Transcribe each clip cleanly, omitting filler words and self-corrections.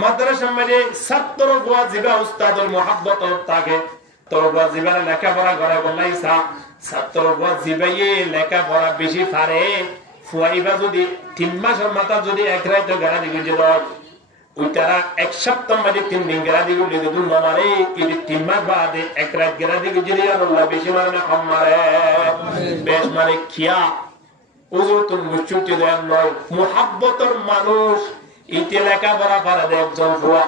মাদ্রাসার মধ্যে ছাত্র ওয়াজিবা উস্তাদের মোহাব্বত থাকে তোর ওয়াজিবা লেখাপড়া করে বলাইছা ছাত্র ওয়াজিবাই লেখাপড়া বেশি পারে ফুয়াইবা যদি 3 মাসের মাথা যদি এক রাইতে গাড়া দিকে যে দয় ওই তারা এক সপ্তাহ মধ্যে 3 দিন গাড়া দিকে লেগে দু মারে এই 3 মাস বাদে এক রাত গাড়া দিকে যে আল্লাহ বেশি মারে না কম মারে বেশ মানে খিয়া ওজোর তো মুচুটি দেন নয় মোহাব্বতের মানুষ ইতে লেখাপড়া পারে দে একজন ফুয়া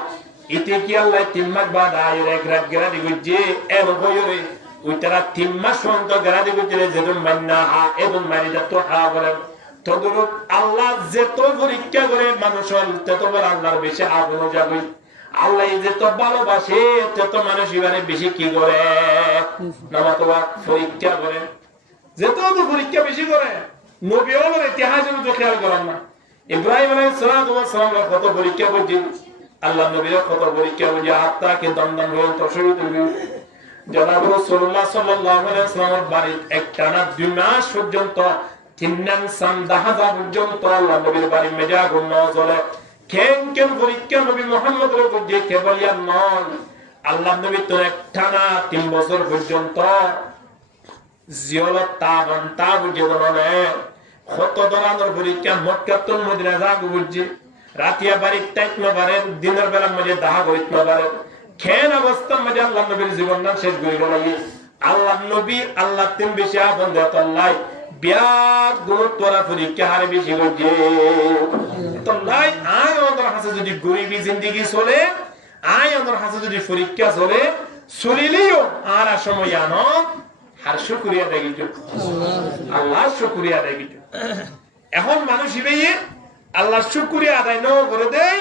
ইতে কি আল্লাহ 3 মাস বাদ আয়ের এক রাত গাড়া দিকে যে এর বয়রে ওই তারা 3 মাস পর্যন্ত গাড়া দিকে যে যেদুন মান্না হা এদুন মারি তো হা বলে তদরূপ আল্লাহ যত পরীক্ষা করে মানুষ তত বড় আল্লাহর বেশি আপন যাবে আল্লাহ যত ভালোবাসে তত মানুষ এবারে বেশি কি করে নামা তো পরীক্ষা করে যত তো পরীক্ষা বেশি করে নবী ওর ইতিহাসের তো খেয়াল করেন না ইব্রাহিম আলাইহিস সালাম কত পরীক্ষা করছে আল্লাহ নবীর কত পরীক্ষা করছে আত্মাকে দমদম হয়ে তো শহীদ হয়ে জনাব রাসূলুল্লাহ সাল্লাল্লাহু আলাইহি ওয়াসাল্লামের বাড়ি একটানা 2 মাস পর্যন্ত তিন্নান সামদাহাজা পর্যন্ত আল্লাহ নবীর বাড়ি মেজা গুণ চলে কেন পরীক্ষা নবী মুহাম্মদের উপর যে কেবল ইয়া নন আল্লাহ নবী তো একটানা 3 বছর পর্যন্ত জিয়ারত তাব জীবনে কত ধরনের পরীক্ষা মক্কাতুল মদিনা যা বুঝি রাতিয়া বাড়ি তাইত না পারে দিনের বেলা মধ্যে দাহা করিত না পারে কেন অবস্থা মধ্যে আল্লাহ নবীর জীবন না শেষ করে গেল আল্লাহ নবী আল্লাহ তিন বেশি আপন দেত আল্লাহ বিয়ার গুরুত্বরা পরীক্ষা হারে বেশি করছে তো লাই আয় ওদের হাতে যদি গরিবী জিন্দেগি চলে আয় ওদের হাতে যদি পরীক্ষা চলে চলিলেও আর সময় আনো আর শুকরিয়া দেখিত আল্লাহ শুকরিয়া দেখিত এখন মানুষ ইবেয়ে আল্লাহ শুকরিয়া আদায় ন করে দেয়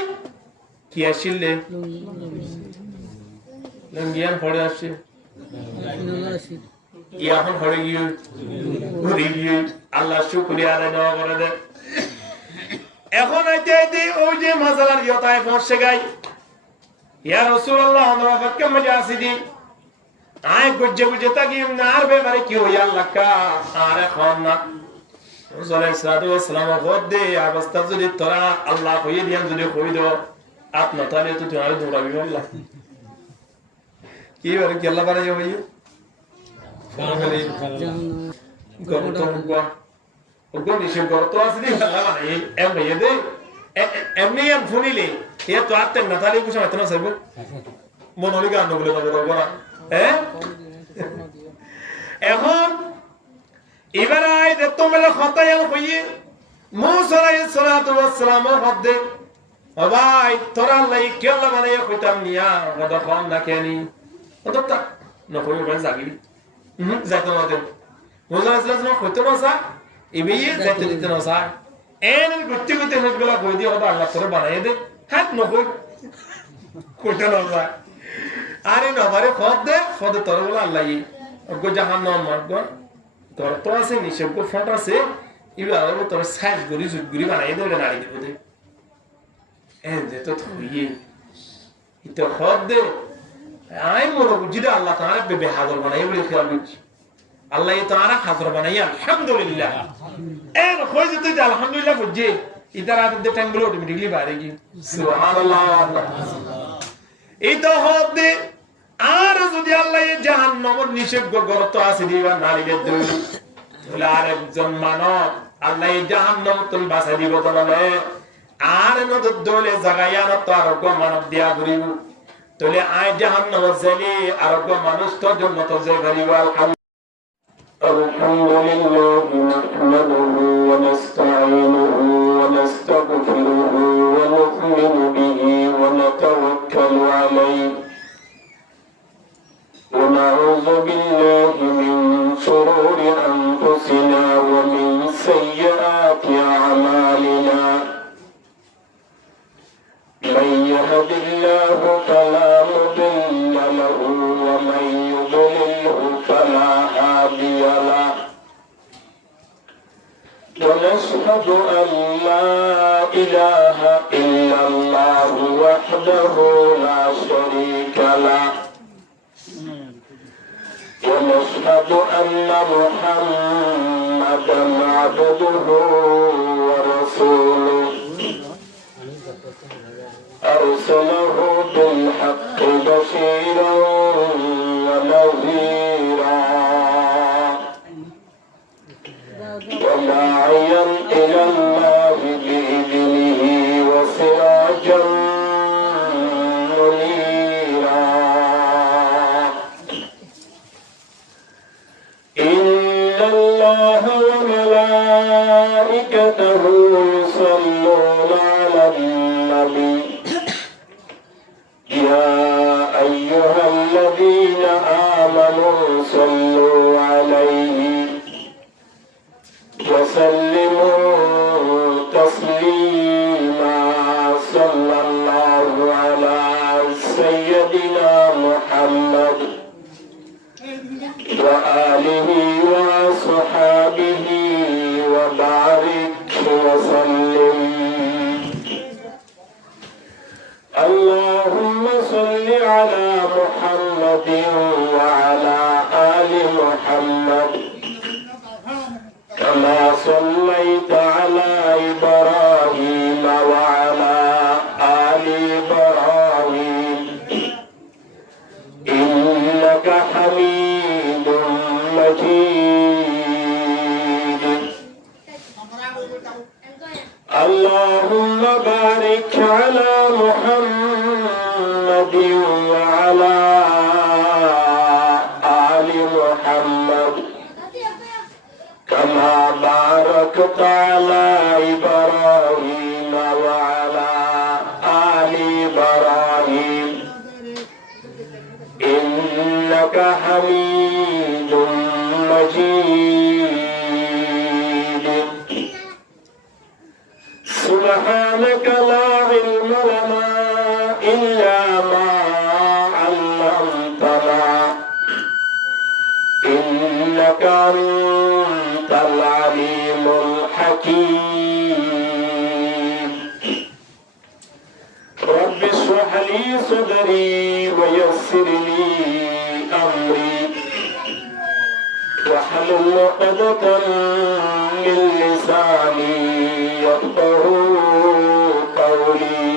কি আসিলে লঙ্গিয়ান পড়ে আসছে এখন পড়ে গিয়ে ঘুরে গিয়ে আল্লাহ শুকরিয়া আদায় ন করে দেয় এখন আইতে ওই যে মাজালার ইয়তায় পৌঁছে গাই ইয়া রাসূলুল্লাহ আমরা ফাক্কা মজা আসিদি আয় গুজে গুজে তাকি নার বেবারে কি হইয়া লাকা আরে খান না রাসূল সাল্লাল্লাহু আলাইহি ওয়াসাল্লাম গদে অবস্থা যদি তোরা আল্লাহ কইয়ে দিয়ান যদি কই দাও আপনা তাহলে তো তুই দৌড়াবি আল্লাহ কি বলে কি আল্লাহ বারে হইয়ে ফারালে গর্ত গয়া ওগো নিশে গর্ত আসলি আল্লাহ মানে এম হইয়ে দে এমনি এম ফুনিলে এ তো আতে না তাহলে কিছু মাত্র না সাইব মনলি গান বলে দাও বড় এখন এবার আয় যে তোমরা খতায়াল হইয়ে মুসা আলাইহিস সালাতু ওয়াস সালাম হদে ও ভাই তোরা লাই কেলা বানাইয়া কইতাম নিয়া ওদা খান না কেনি ওদা না কই ওখানে যাবি যাইতো না দেন মুসা আলাইহিস সালাম কইতো না সা এবিয়ে যাইতে দিতে না সা এন গুত্তি গুত্তি হগলা কই দি ওদা আল্লাহ তোরে বানাইয়া দে হাত না কই কইতো না সা আরে নবারে খদ তোর বলে আল্লাহ ওগো জাহান্নাম মারগো তোর তো আছে নিষেধ ফট আছে এবার তোর সাইজ গরি জুগুরি বানাই দেবে নাড়ি দেব দে এন দে তো থইয়ে ইতো খদ দে আই মরো বুঝিদে আল্লাহ তাআলা বে হাজার বানাই বলে খেয়াল বুঝি আল্লাহ তাআলা হাজার বানাই আলহামদুলিল্লাহ এন কই যেতে আলহামদুলিল্লাহ বুঝি ইদারা দে টাইমগুলো অটোমেটিক্যালি বাইরে গিয়ে সুবহানাল্লাহ এই তো হদে আর যদি আল্লাহ জাহান্নামের নিষেধ গর্ত আছে দিবা নারীদের দুই তাহলে আরেকজন মানব আল্লাহ জাহান্নাম তুমি বাঁচাই দিব তাহলে আর নদর দলে জাগাইয়া না তো আরোগ্য মানব দিয়া ঘুরিব তাহলে আয় জাহান্নামের জেলে আরোগ্য মানুষ তোর জন্য তো যে ঘুরিব আলহামদুলিল্লাহ নাহমাদুহু ওয়া নাস্তাঈনুহু ওয়া নাস্তাগফিরুহু ওয়া নু'মিনু বিহি ওয়া নাতাওয়াক্কালু আলাইহি ونعوذ بالله من شرور أنفسنا ومن سيئات أعمالنا من يهد الله فلا مضل له ومن يضلله فلا هادي له ونشهد أن لا إله إلا الله وحده لا شريك له ونشهد أن محمدا عبده ورسوله أرسله بالحق بشيرا ونذيرا وداعيا إلى الله بإذنه وسراجا منيرا إن الله وملائكته يصلون على النبي يا أيها الذين آمنوا صلوا عليه وسلموا تسليما صلى الله على سيدنا محمد وآله وصحابه وبارك وسلم اللهم صل على محمد وعلى آل محمد كما صليت على إبراهيم وعلى آل إبراهيم إنك حميد مجيد اللهم بارك على محمد وعلى آل محمد كما باركت على إبراهيم وعلى آل إبراهيم إنك حميد مجيد سبحانك لا علم لنا إلا ما علمتنا إنك أنت العليم الحكيم رب اشرح لي صدري ويسر لي أمري واحلل عقدة من لساني يفقهوا قولي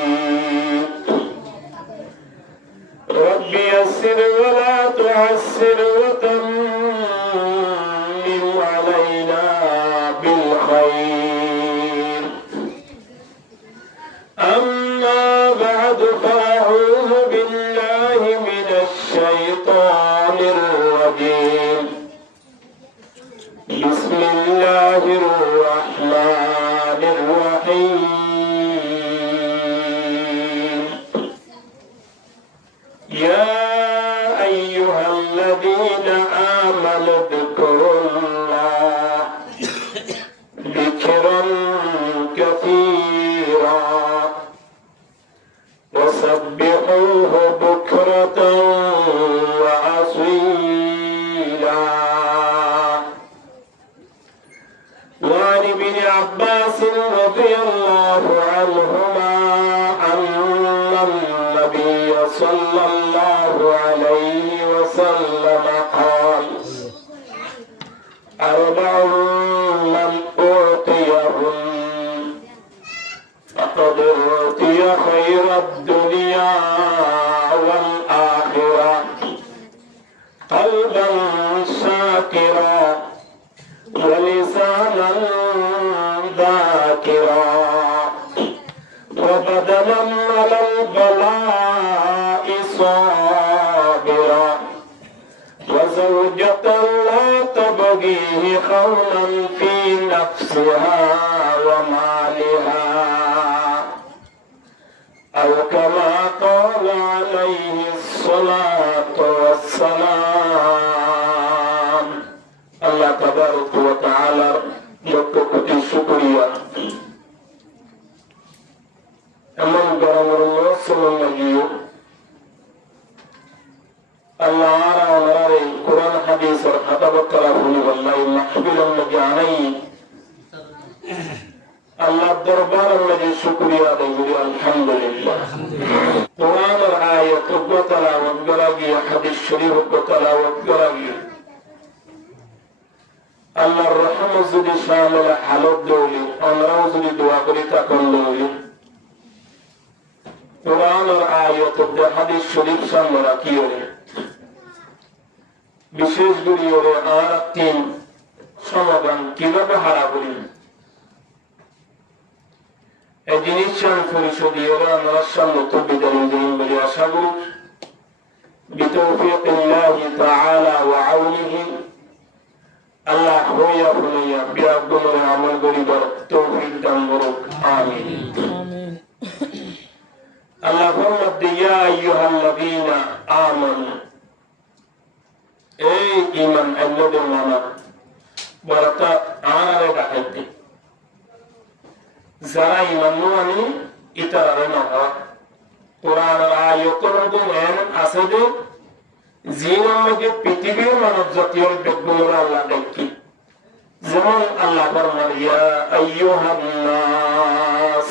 رب يسر ولا تعسر وتمم علينا بالخير أما بعد فأعوذ بالله من الشيطان الرجيم بسم الله الرحمن الرحيم يا أيها الذين آمنوا اذكروا الله ذكرا كثيرا وسبحوه بكرة وأصيلا وعن ابن عباس رضي الله عنهما أن النبي صلى الله عليه وسلم قال أربع من أعطيهن فقد أعطي خير الدنيا والآخرة قلبا شاكرا ولسانا ذاكرا وبدنا على البلاء صابرا وزوجة لا تبغيه خونا في نفسها ومالها أو كما قال عليه الصلاة والسلام الله تبارك وتعالى يقول شكريا أمام برامر الله صلى الله عليه الله أرى ونرى القرآن حديث الخطب الترافوني والله محبلا مجاني الله الدربار الذي شكريا ديولي الحمد لله قرآن الآية قبطلا وقرقي حديث الشريف قبطلا وقرقي الله الرحمة زدي شامل حلو دولي أمره زدي دعا قريتا كن دولي কোরআনের আয়াত ও হাদিস শরীফ সামনে রাখিও বিশেষ করে ওরে আর তিন সমাধান কিভাবে হারা করি এই জিনিসটা আমি পরিশোধী ওরা আমরা সামনে তো বিদায় দিন বলে আশা করি بتوفيق الله تعالى وعونه الله هويا هويا بيعبدون العمل قريبا توفيق دنبرك آمين اللهم يا أيها الذين آمنوا أي إيمان الذين آمنوا برتا أنا ردحت زرا إيمان نواني إترارنا قرآن الآيات الرجوم أسد زين مجد بتبير من الزطير بقول الله دكي زمان الله فرمان يا أيها الناس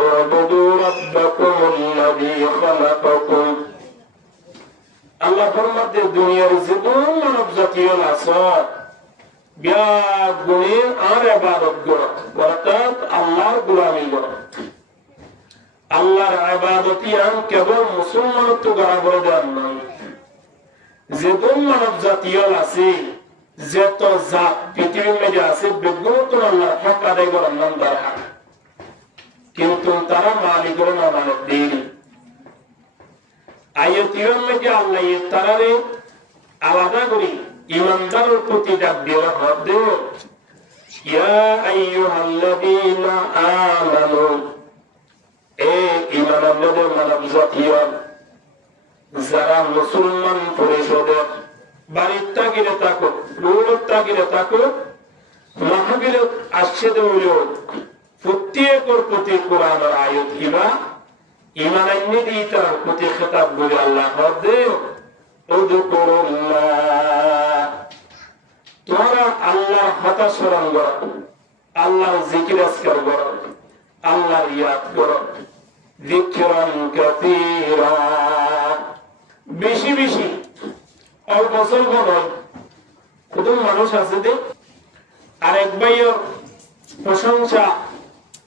اعبدوا ربكم الذي خلقكم الله فرمان دي دنيا رزقون من الزطير الأسوار بيا قنين آر عبادت قرأ ورطات الله قرامي قرأ আল্লাহর ইবাদতি আন কেবল মুসলমান তো করা বড় দেন নয় যে কোন মানব জাতীয় আছে যে তো জাত পৃথিবীর মধ্যে আছে বেগুন আল্লাহর হক আদায় করার নাম দরকার কিন্তু তারা মালিকের না মানে দেরি আয়াতের মধ্যে আল্লাহ তারারে আলাদা করি ইমানদারের প্রতি ডাক দেওয়া হবে ইয়া আইয়ুহাল্লাযীনা আমানু যারা মুসলমান পরিষদের বাড়ির তাগিরে থাকো রুলের তাগিরে থাকো মাহবিলে আসছে দেওয়া প্রত্যেকের প্রতি কোরআনের আয়াত ইবা ইমান আইনে দিয়ে তার প্রতি খেতাব বলে আল্লাহ হবে তোমরা আল্লাহর কথা স্মরণ করো আল্লাহর জিকির আজকার করো আল্লাহর ইয়াদ করো যিকরান কাসীরা বেশি বেশি অল্প স্বল্প নয় কত মানুষ আছে যে আরেক ভাইয়ের প্রশংসা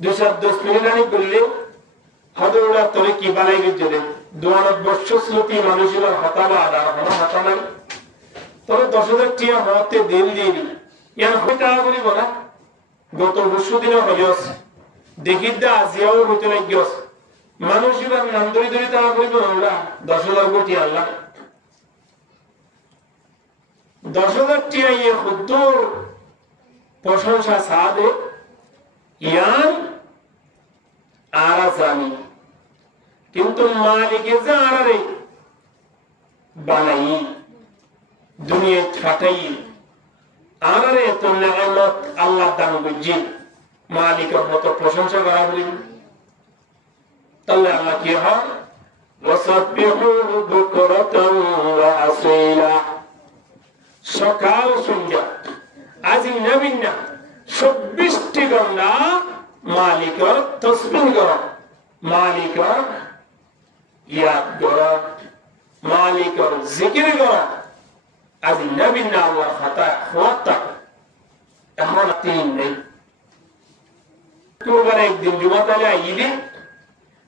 210 মিনিট আনি করলে হয়তো ওরা তোরে কি বানাই গেছে রে 92 শ্রুতি মানুষের হতাবা আদার হলো হতা নাই তোর 10,000 টিয়া হতে দিন দিন ইয়ার হইতা করিব না গত 20 দিন হইস দেখিদা আজিয়াও হইতে লাগিস মানুষের নাম ধরে ধরে তারা করিব না 10,000 কোটি আল্লাহ 10,000 টিয়া ইয়ে হুদ্দুর প্রশংসা সাদে ইয়ান আরাসানি কিন্তু মালিকে যারারে বানাই দুনিয়া ছাটাই আরারে তো নেয়ামত আল্লাহ দান করছি মালিকের মতো প্রশংসা করা বলি তাহলে আল্লাহ কি হয় ওয়াসাবিহু বুকরাতান ওয়া আসীলা সকাল সন্ধ্যা আজি নবীনা 24টি ঘন্টা মালিকের তাসবিহ করা মালিকের ইয়াদ করা মালিকের জিকির করা আজি নবীনা আল্লাহ খাতা হওয়াটা এখন তিন নেই তোবার একদিন জুমা তালে ঈদে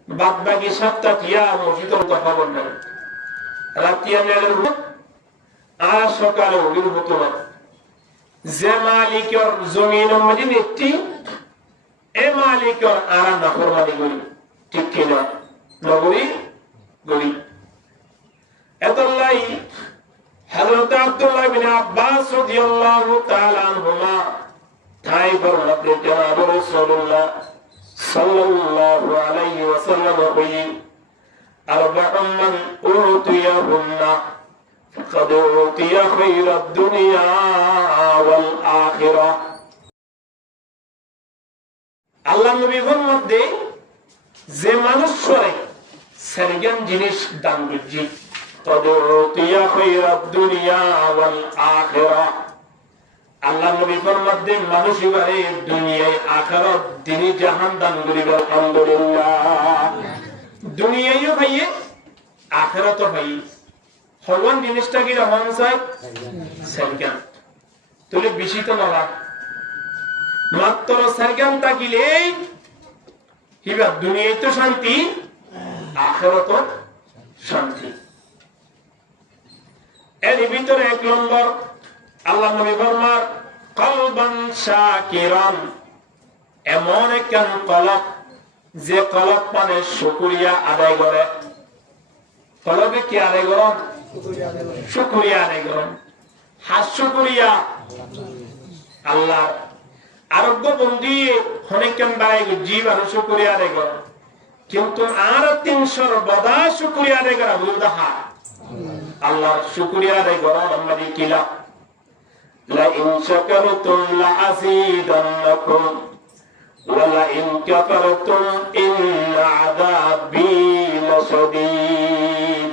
বাদ বাকি সপ্তাহ টিয়া মসজিদের তো খবর নেই রাতিয়া মেলের আর সকালে ওগুলো হতো না যে মালিকের জমিনের মধ্যে একটি এ মালিকের আরা নাফরমানি করি ঠিক কিনা নগরী গরি এতলাই হযরত আব্দুল্লাহ বিন আব্বাস রাদিয়াল্লাহু তাআলা আনহুমা তাই বর্ণনা জনাব রাসূলুল্লাহ সাল্লাল্লাহু আলাইহি ওয়াসাল্লাম কই আরবা'un মান উতিয়াহুন্না ফাকাদ উতিয়া খায়রাদ দুনিয়া ওয়াল আখিরাহ আল্লাহ নবী ফরমাতে যে মানুষ করে সারগান জিনিস দান করজি ফাকাদ উতিয়া খায়রাদ দুনিয়া ওয়াল আখিরাহ আল্লাহ নবী ফরমাতে মানুষ ইবারে দুনিয়ায় আখিরাত দিনে জাহান দান করিবে আলহামদুলিল্লাহ দুনিয়ায়ও ভাইয়ে আখিরাতও ভাই হওয়ান জিনিসটা কি রহমান সাহেব সারগান তুলে বেশি তো না মাত্র সারগান তাকিলে হিবা দুনিয়ায় তো শান্তি আখিরাত শান্তি। এর ভিতরে 1 নম্বর আল্লাহ নবী ফরমান কলবান শাকিরান, এমন একখান কলব যে কলব মানে শুকরিয়া আদায় করে। কলবে কি আদায় করুন? শুকরিয়া আদায় করুন। হাস শুকরিয়া আল্লাহ আরোগ্য বন্দি অনেকক্ষণ বাড়াই জীব আর শুকরিয়া আদায় করুন, কিন্তু আর 300 বদা শুকরিয়া আদায় করা বুঝা হা আল্লাহ শুকরিয়া আদায় করুন। আমাদের কিলা লা ইন শাকারতুম লা আযীদান্নাকুম ওয়া লা ইন কাফারতুম ইন্না আযাবী লাশাদীদ।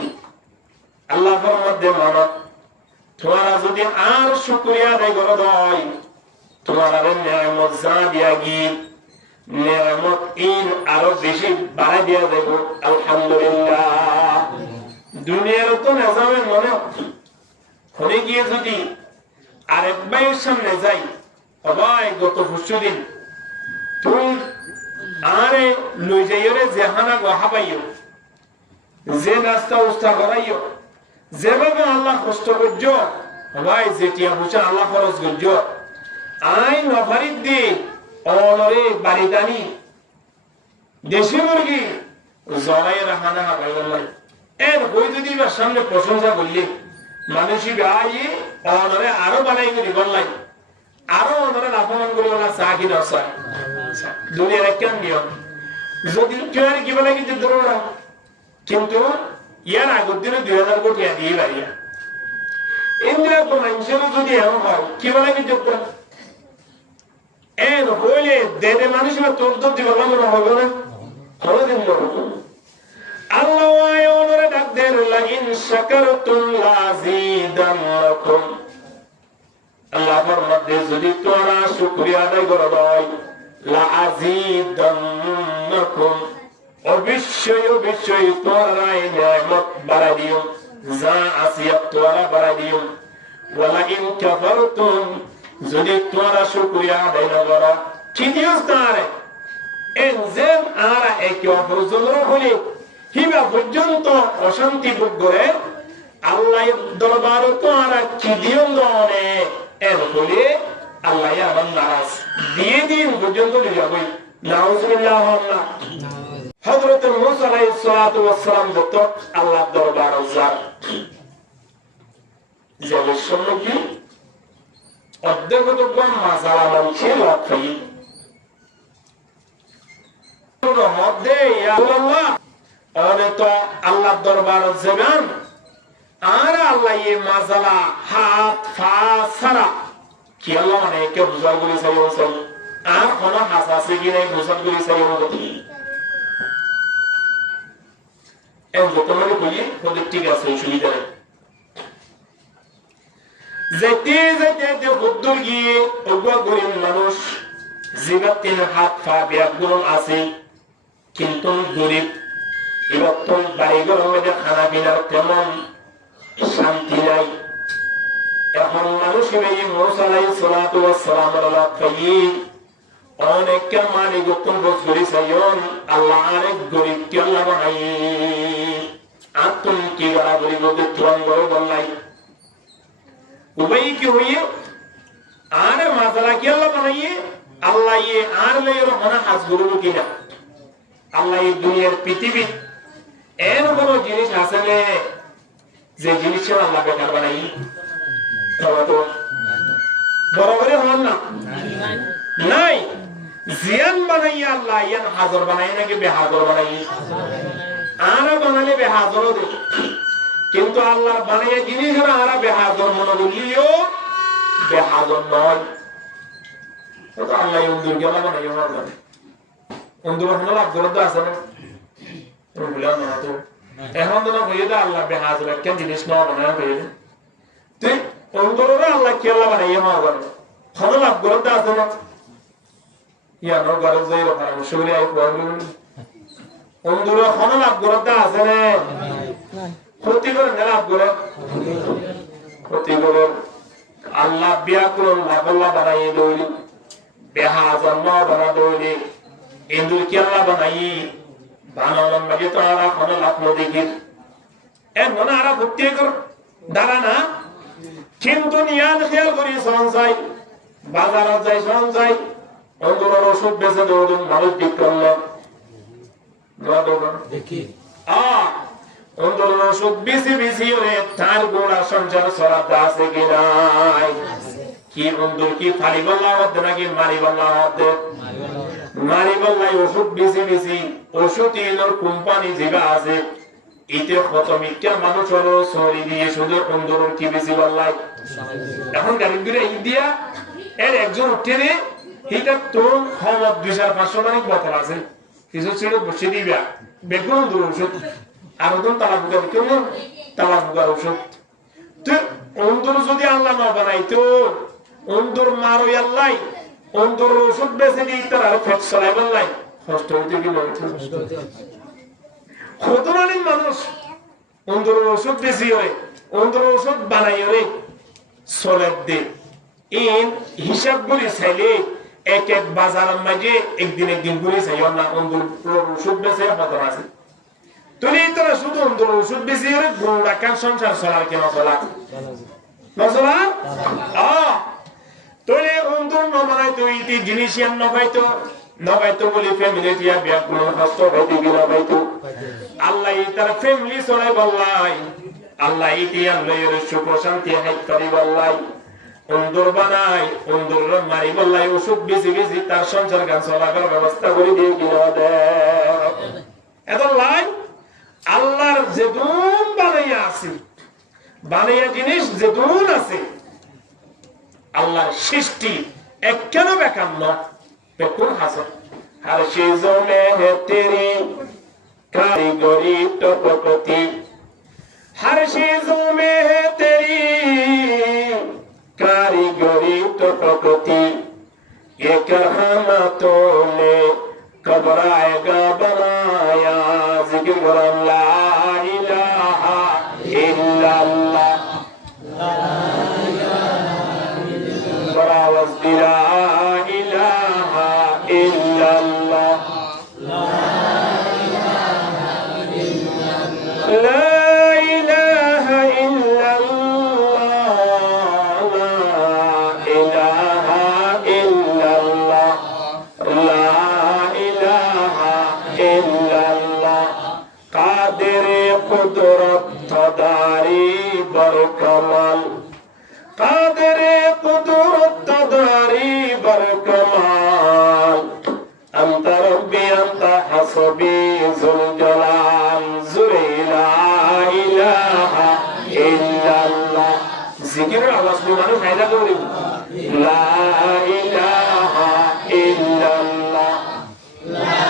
আল্লাহ ফরমাতে মানো তোমরা যদি আর শুকরিয়া আদায় করো হয় তোমার নিয়ামত যা দিয়া গি নিয়ামত ইন আরো বেশি বাড়াই দিয়া দেব। আলহামদুলিল্লাহ। দুনিয়ার তো নিজামের মনে হয়ে গিয়ে যদি আরেক ভাইয়ের সামনে যাই, ভাই গত পরশুদিন তুই আরে লই যাইও রে জেহানা গহাবাইও, যে নাস্তা উস্তা করাইও, যেভাবে আল্লাহ কষ্ট করছ ভাই, যেটিয়া বুঝা আল্লাহ খরচ করছ আই নফারিদ দি অলরে বাড়িদানি দেশি মুরগি জড়াই রাখানা হাবাই বললাই এর বই যদি বা সামনে প্রশংসা করলি মানুষই ভাই অলরে আরো বানাই করি বললাই, আরো অলরে অপমান করি বলা চা কি দশা দুনিয়ার একখান নিয়ম। যদি কেউ আর কি বলে কিন্তু ধরো, কিন্তু ইয়ার আগের দিনে 2000 কোটি দিয়ে বাড়িয়া ইন্দিরা তো মানুষের যদি এমন হয় কি বলে কিন্তু এর হইলে দেদে মানুষের তোর তো দিব মনে হবে না, হলো দিন আল্লাহ ওরে ডাক দেন লা ইন শাকারতুম লাযীদান্নাকুম। আল্লাহ ফরমাতে যদি তোমরা শুকরিয়া আদায় করো লা আযীদান্নাকুম, অবশ্যই অবশ্যই তোমরা এই নিয়ামত বাড়াই দিও, যা আসিয়াত তোমরা বাড়াই দিও। ওয়ালা ইন কাফারতুম, যদি তোমরা শুকরিয়া আদায় না করো কি দিও তারে এনজেম আর একে অপর জন্য হলে হিবা পর্যন্ত অশান্তি ভোগ করে আল্লাহর দরবারে তোমরা কি দিও দনে এর ফলে আল্লাহ আমার নারাজ দিয়ে দিন পর্যন্ত যাবে। নাউজুবিল্লাহ। হযরত মুসা আলাইহিস সালাতু ওয়াস সালাম যত আল্লাহর দরবারে যান যে সম্মুখী অধ্যগত কোন মাসালা মানছে লক্ষ্য মধ্যে ইয়া আল্লাহ ওরে তো আল্লাহর দরবারে যাবেন আর আল্লাহ এই মাসালা হাত ফা সারা কি আল্লাহ মানে কে বুঝা গুলি চাইছে আর কোন হাসাসে কি নাই বুঝা গুলি চাইছে এর যত মানে কই ওদের ঠিক আছে সুবিধা নেই। যেতে যেতে যে হুদ্দুর গিয়ে ওগো গরিব মানুষ জীবন হাত পা ব্যাগুলো আছে কিন্তু গরিব এবার তো বাড়িঘর মধ্যে খানা পিনার তেমন শান্তি নাই। এখন মানুষ মুসা আলাইহিস সালাতু ওয়াস সালামের লক্ষ্যে অনেক মানে গোপন বছরি সাইয়ন আল্লাহ আরেক গরিব কে আল্লাহ বানাই আত্ম কি গড়া গরিব তুরঙ্গ বললাই উবাই কি হইয়ে আর মাসালা কি আল্লাহ বানাইয়ে আল্লাহ ইয়ে আর লইর মনে হাস গুরু কিনা আল্লাহ এই দুনিয়ার পৃথিবী এর কোন জিনিস আছে না যে জিনিসের আল্লাহ বেকার বানাই বরাবরে হন না নাই জিয়ান বানাই আল্লাহ ইয়ান হাজার বানাই নাকি বেহাজর বানাই আর বানালে বেহাজর দে কিন্তু আল্লাহ বানাইয়া জিনিস আর বেহাজর মনে বললিও বেহাজর নয়। আল্লাহ উন্দুর গেল বানাই উন্দুর হলো লাভ করে আছে না বললাম না তো এখন তো না হয়ে দে আল্লাহ বেহাজর কেন জিনিস না বানায় হয়ে দে তুই উন্দুরে আল্লাহ কি আল্লাহ বানাই হওয়া যাবে হলো লাভ করে আছে না ইয়া নো গরজ যাই রকম শুনে আই প্রবলেম উন্দুরে হলো লাভ করে আছে না ক্ষতি করে না লাভ করে ক্ষতি করে আল্লাহ বিয়া করুন লাভল্লা বানাই দৌড়ি বেহাজর না বানা দৌড়ি ইন্দুর কি আল্লাহ বানাই বানালাম মাঝে তো আর এখন লাভ দেখির এমন আর ভর্তি কর দাঁড়া না কিন্তু নিয়ান খেয়াল করি সঞ্চয় বাজারত যাই সঞ্চয় অন্তরের ওষুধ বেঁচে দৌড়ুন মানুষ ঠিক করলো দেখি অন্তরের ওষুধ বেশি বেশি হয়ে তার গোড়া সঞ্চার সরাতে আছে কি নাই কি অন্তর কি ফালি বল্লা হতে নাকি মারি বল্লা হতে মারি বল্লাই ওষুধ বেশি বেশি ওষুধ এলোর কোম্পানি যেটা আছে এতে কত মিথ্যা মানুষ হলো সরি দিয়ে শুধু অন্তরের কি বেশি বল্লাই এখন গাড়ি ঘুরে দিয়া এর একজন উঠে রে এটা তোর খবর 2500 টাকা বোতল আছে কিছু ছিল বসে দিবা বেগুন দূর ওষুধ আর ওজন তালা ফুকার কেমন তালা ফুকার ওষুধ তো অন্তর যদি আল্লাহ না বানাই তো অন্তর মারো আল্লাহ অন্তর ওষুধ বেছে দিই তার আরো ফেট চলাই বললাই কষ্ট হইতে কি ক্ষতরানির মানুষ অন্তর ওষুধ বেশি হয় অন্তর ওষুধ বানাই রে চলে দে এই হিসাব করে চাইলে এক এক বাজারের মাঝে একদিন করে চাই না অন্তর ওষুধ বেছে পতন আছে তুই তোরা শুধু অন্তর ওষুধ বেশি করে গোড়া কান সংসার চলার কেন চলা নচলা তুই অন্তর নমানাই তুই জিনিস নবাইতো বলি ফ্যামিলি দিয়া বিয়া কোনো কষ্ট হইতে গেল বাইতো আল্লাহ তার ফ্যামিলি চলাই বললাই আল্লাহ ইতি আল্লাহ সুখ শান্তি হাইত করি বললাই অন্তর বানাই অন্তর মারি বললাই ওষুধ বেশি বেশি তার সংসার গান চলাবার ব্যবস্থা করে দিয়ে গেল এত লাই আল্লাহর যেদুন বানাইয়া আছে বানাইয়া জিনিস যেদুন আছে আল্লাহর সৃষ্টি একখানো বেকার নয় বেকুন হাসন हर चीजों में है तेरी कारीगरी टपकती हर चीजों में है तेरी कारीगरी टपकती ये करहमतों ने कब आएगा बनाया जिक्र करो ला इलाहा इल्लल्लाह बरावस ला इलाहा इल्लल्लाह ला इलाहा इल्लल्लाह ला इलाहा इल्लल्लाह ला इलाहा इल्लल्लाह कादिर कुदरत तदारी बरकमाल कादिर कुदरत तदारी बरकमाल أنت ربي أنت حسبي ذو الجلال زري لا إله إلا الله ذكر আওয়াজ মানুষ ফায়দা করে লা ইলাহা ইল্লাল্লাহ লা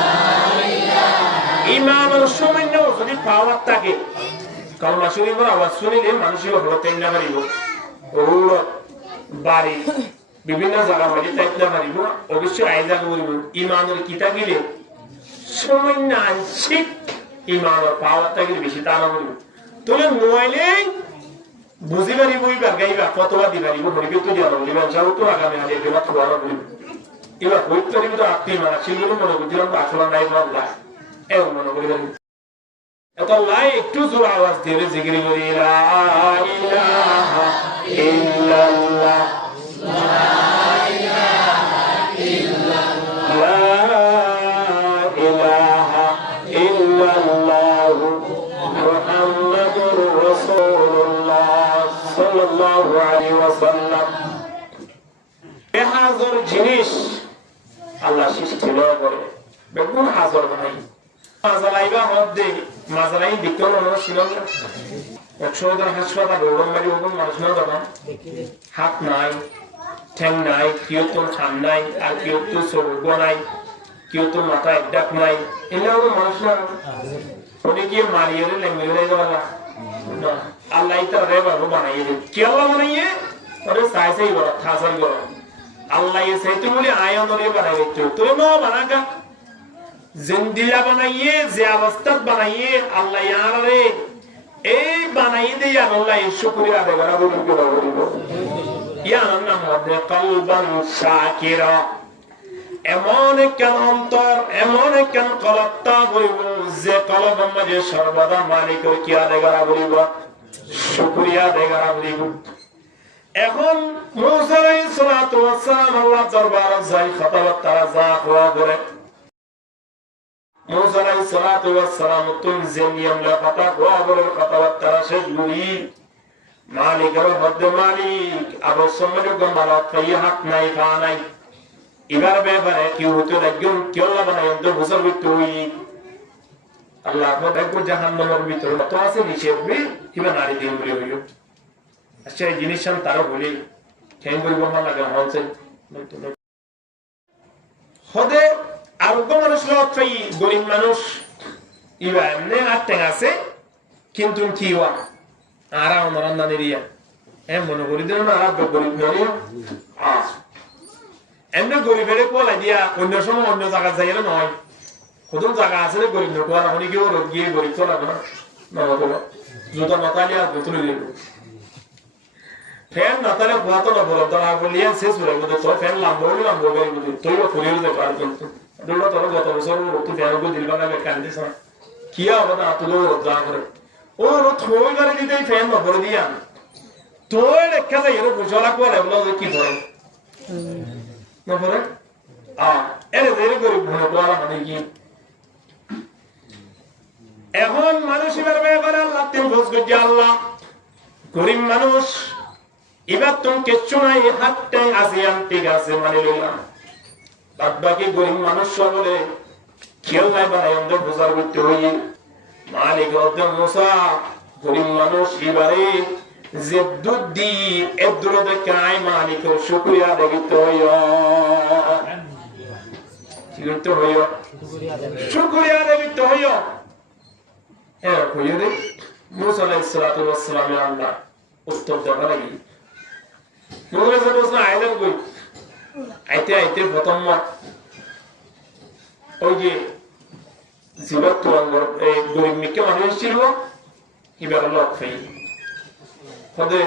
ইলাহা ইমানের সামান্য যদি পাওয়ার থাকে কালমা শরীফের আওয়াজ শুনলে মানুষের হতে না পারিব ওর বাড়ি বিভিন্ন জায়গা মাঝে চাইতে পারিব অবশ্যই আয়দা করব ইমানের কিতা গিলে সামান্য আংশিক ইমানের পাওয়ার থাকে বেশি তা না করব তোলে মোবাইলে বুঝি পারিব ইবার গাইবা ফতোয়া দি পারিব হরিবে তো জানো ইমান যাও তো আগামী আলে বেলা তো বড় বলিব এবার হইতে পারিব তো আপনি মানা ছিল মনে করছিলাম আসলে নাই বললা এমন মনে করি এত লাই একটু জোর আওয়াজ দিয়ে জিকির করি লা ইলাহা ইল্লাল্লাহ বেহাজর জিনিস আল্লাহ সৃষ্টি না করে বেগুন হাজর নাই মাজালাইবা মধ্যে মাজালাই বিজ্ঞান ছিল না 100 হাসপাতাল রোগম বাড়ি ওরকম মানুষ না দাদা হাত নাই ঠ্যাং নাই কেউ তো খান নাই আর কেউ তো সর্ব নাই কেউ তো মাথায় ডাক নাই এগুলো মানুষ না ওটা গিয়ে মারিয়ে লেঙ্গুলে যাওয়া আল্লাহ তার রেবারও বানাইয়ে দেয় কে আল্লাহ বানাইয়ে ওরে চাইছেই বড় থাসাই বড় আল্লাহ সেইটু বলে আয়নরে বানাই দিত তোর ন বানাকা জিন্দিলা বানাইয়ে যে অবস্থা বানাইয়ে আল্লাহ ইয়ারে এই বানাই দিয়ে আল্লাহ শুকরিয়া আদায় করা বলিব ইয়ার নাম হবে কলবান শাকিরা এমন একখান অন্তর, এমন একখান কলবটা বলিব যে কলব মাঝে সর্বদা মালিকের কি আদায় করা বলিব, শুকরিয়া আদায় করা বলিব। এখন মুসা আলাইহিস সালাতু ওয়াস সালাম আল্লাহ দরবারে যাই কথাবার্তা যা হওয়া করে মুসা আলাইহিস সালাতু ওয়াস সালাম তুম যে নিয়মে কথা হওয়া করে কথাবার্তা শেষ করি মালিকের হদ্দ মালিক আবশ্যমের গমালত পাই হাত নাই পা নাই এবার ব্যাপারে কি হতো একজন কেউ বানায় তো বুঝার তুই আল্লাহ দেখবো জাহান্নামের ভিতরে তো আছে নিষেধ কিবা নারী দিন বলে হইল। আচ্ছা এই জিনিস তারও বলি কেন বলবো না লাগে হচ্ছে হদে আরোগ্য মানুষ লত পাই গরিব মানুষ ইবা এমনি আর টেং আছে কিন্তু কি হওয়া আর অনরান্দানি রিয়া হ্যাঁ মনে করি দেন না আর গরিব নয় এমনি গরিবের কোলা দিয়া অন্য সময় অন্য জায়গা যাই নয় কোথাও জায়গা আছে গরিব নোক আর এখন কেউ রোগ গিয়ে গরিব চলা না জুতা মাতালিয়া তুলে দিব ফ্যান নাতালে ভুয়া তো না বলো তারা বলিয়া শেষ হয়ে গেল তো ফ্যান লাম্বো তুই ফুরিয়ে যেতে পারতো দুটো তোর গত বছর তুই ফ্যানকে দিলবা না কান্দিস না কি হবে না তুলো যা করে ও থই গাড়ি দিতে ফ্যান না ভরে দিয়া তোর দেখা যায় এর বুঝলা করে বলো কি করে না ভরে এরে দেরি গরিব ভরে বলা মানে কি এখন মানুষ এবার ব্যাপারে আল্লাহ তিন ফোজ করছে আল্লাহ গরিব মানুষ এবার তুমি কিচ্ছু নাই হাতটাই আসিয়ান ঠিক আছে মানে লইলাম বাদ বাকি গরিব মানুষ সকলে কেউ নাই বানাই আমাদের বোঝার করতে হইয়ে মালিক মুসা গরিব মানুষ এবারে যে দুধ দি এদ্র দেখে আয় মালিক শুক্রিয়া দেখিতে হইয়া কি করতে হইয়া শুক্রিয়া দেখিতে হইয়া হ্যাঁ হইয়া রে মুসা আলাইহিস সালাতু ওয়াস সালাম আল্লাহ উত্তর দেওয়া লাগি মুসা বলছে আইলাম কই আইতে আইতে প্রথম ওই যে জীবত এই গরিব মিকে মানুষ ছিল এবার লোক ফাই হদে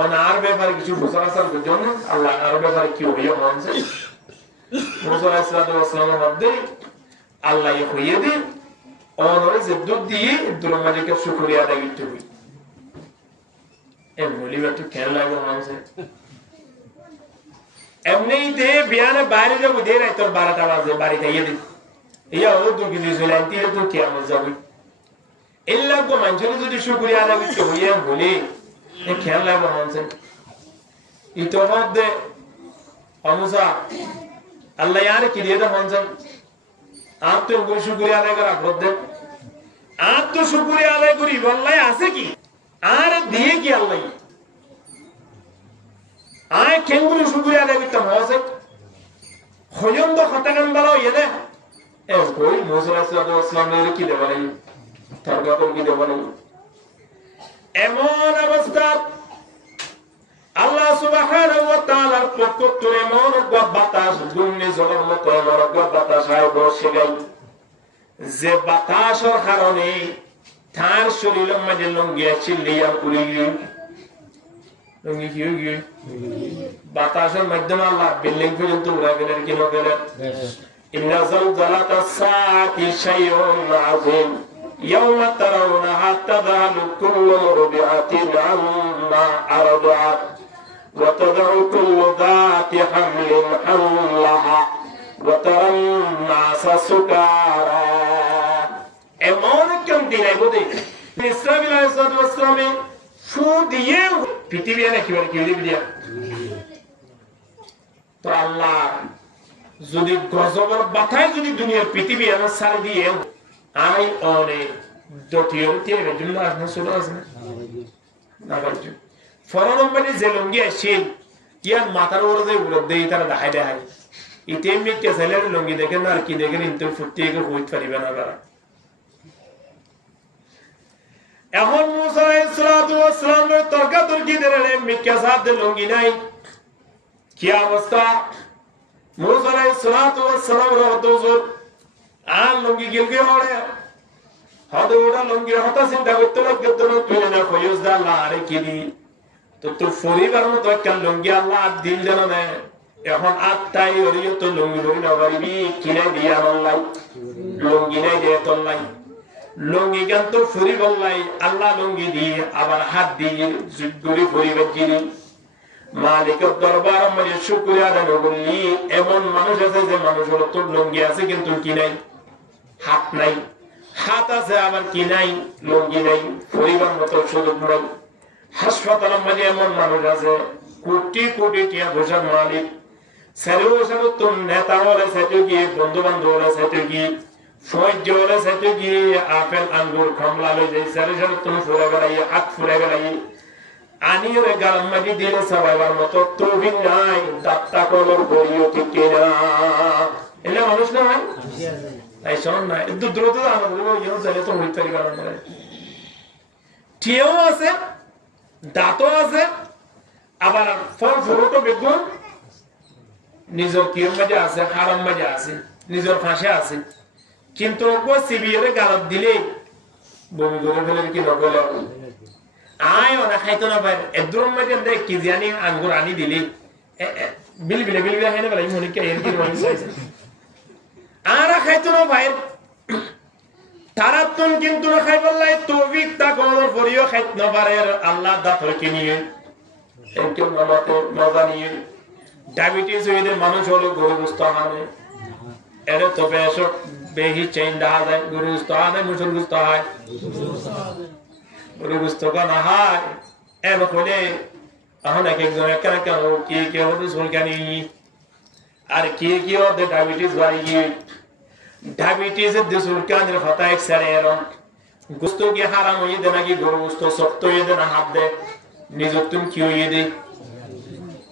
অনার ব্যাপারে কিছু বোঝার আসার জন্য আল্লাহ আর ব্যাপারে কি হইয়া মানছে মুসা আলাইহিস সালাতু ওয়াস সালামের মধ্যে আল্লাহ হইয়ে দে অনরে যে দুধ দিয়ে দুর মালিকের শুকরিয়া আদায় করতে হই এমনি একটু খেয়াল লাগবে মানছে এমনিতে বিয়ানে বাইরে যাবো দে নাই তোর 12টা বাজে বাড়িতে ইয়ে দিই ইয়া ও দুঃখী দিয়েছিল তিলে তো কেমন যাবো এই লাগবো মানুষের যদি শুকরিয়া আদায় করতে হইয়া বলি খেয়াল লাগবে মানছে ইতোমধ্যে অমুসা আল্লাহ আর কি দিয়ে মানছে আর তো শুকরিয়া আদায় করা বদ্ধ আর তো শুকরিয়া আদায় করি বললাই আছে কি আর দিয়ে কি আল্লাহ আয় কেঙ্গুলো শুকরিয়া আদায় করতাম হসে হয়ন্দ খতাকান বালাও ইয়ে এ কই মুসা আলাইহিস সালামের কি দেব নাই তরকা কোন কি দেব নাই এমন অবস্থা আল্লাহ সুবহানাহু ওয়া তাআলার পক্ষ থেকে এমন বাতাস দুনিয়া জলের মতো এমন বাতাস আয় বসে গেল যে বাতাসের কারণে তার শরীরের মাঝে লঙ্গি চিল্লিয়া উড়ে গিয়ে লঙ্গি কি হয়ে গিয়ে বাতাসের মাধ্যমে আল্লাহ বিল্ডিং পর্যন্ত উড়ে গেলেন কি গেলেন ইন্না জালজালাতাস সাআতি শাইউন আযীম ইয়াওমা তারাউনাহা তাযহালু কুল্লু মুরদিআতিন আম্মা আরদাআত ওয়া তাদউ কুল্লু যাতি হামলিন হামলাহা ওয়া তারান নাসা সুকারা এমন কেন দিলাই বদে ইসরাঈল আলাইহিস সালামে ফু দিয়ে পৃথিবী না কিভাবে কি দিয়া তো আল্লাহ যদি গজবের বাতায় যদি দুনিয়ার পৃথিবী আমার সারে দিয়ে আই অনেক দটিয়তে জন্য আসনা শুরু আছে না বাজু ফরনম্বরে যে লঙ্গি আসে ইয়ার মাথার উপরে যে উড়ে দেই তারা দেখাই দেখাই ইতে মিকে ছেলের লঙ্গি দেখেন আর কি দেখেন ইনতে ফুটতে একে হইতে পারিবে না তারা এখন মুসা আলাইহিস সালাতু ওয়াস সালামের তর্কাতর্কি দেরে মিকে সাথে লঙ্গি নাই কি অবস্থা মুসা আলাইহিস সালাতু ওয়াস সালাম রহমতুল্লাহ আর লঙ্গি গিলগে ওড়ে হদে ওড়া লঙ্গি হতা চিন্তা করতে না তুই না কইস দা আল্লাহ আরে কি দি তো তোর পরিবার মতো একটা লঙ্গি আল্লাহ দিল জানা না এখন আত্মাই ওরিও তো লুঙ্গি ভরি না পারিবি কিনে দিয়া বললাই লুঙ্গি নাই দিয়ে তল্লাই লুঙ্গি গান তো ফুরি বললাই আল্লাহ লুঙ্গি দিয়ে আবার হাত দিয়ে জুগরি ফুরিবে যিনি মালিকের দরবার মানে শুকরিয়া আদায় করলি এমন মানুষ আছে যে মানুষ হলো তোর লুঙ্গি আছে কিন্তু কি নাই হাত নাই হাত আছে আবার কি নাই লুঙ্গি নাই পরিবার মতো সুযোগ নাই হাসপাতাল মানে এমন মানুষ আছে কোটি কোটি টিয়া পয়সার মালিক তোর নেতা হলে সেটা গিয়ে বন্ধু বান্ধব হলে সেটা গিয়ে সহ্য হলে সেটা গিয়ে আপেল আঙ্গুর কমলা লই যাই সারে সারে তুমি ফুরে বেড়াই হাত ফুরে বেড়াই আনিয়ে গালাম মাটি দিলে সবাইবার মতো তৌফিক নাই দাত্তা কলর বড়িও ঠিক না এলে মানুষ না হয় তাই শোন না একটু দ্রুত তো হইতে পারি টিয়াও আছে দাঁতও আছে আবার ফল ফ্রুটও বেগুন নিজের কিয়ম মাঝে আছে হারাম মাঝে আছে নিজের ফাঁসে আছে কিন্তু সিবিএর গালত দিলে বমি করে ফেলে কি নকলে আয় ওরা খাইতো না পারে একদম মাঝে দেখ কি জানি আঙ্গুর আনি দিলি বিলবিলে বিলবিলে খাই না বলে মনিকা এর কি মনে চাইছে আর খাইতো না ভাই তারা তুন কিন্তু না খাই বললাই তৌফিক তা কোনর পরিও খাইত না পারে আল্লাহ দাতর কি নিয়ে একটু নামাতে মজা নিয়ে ডায়াবেটিস হইলে মানুষ হলো গরু গোস্ত হানে এর তো বেশ বেহি চেইন দেখা যায় গরু গোস্ত হানে মুসল গোস্ত হয় গরু গোস্ত না হয় এর হলে এখন এক একজন কেন কেন কি কি হতো সুলকানি আর কি কি হতে ডায়াবেটিস বাড়ি গিয়ে ডায়াবেটিস এর সুলকানের কথা এক সারে এরম গোস্ত কি হারাম হয়ে দে নাকি গরু গোস্ত শক্ত হয়ে দে না হাত দে নিজের তুমি কি হয়ে দে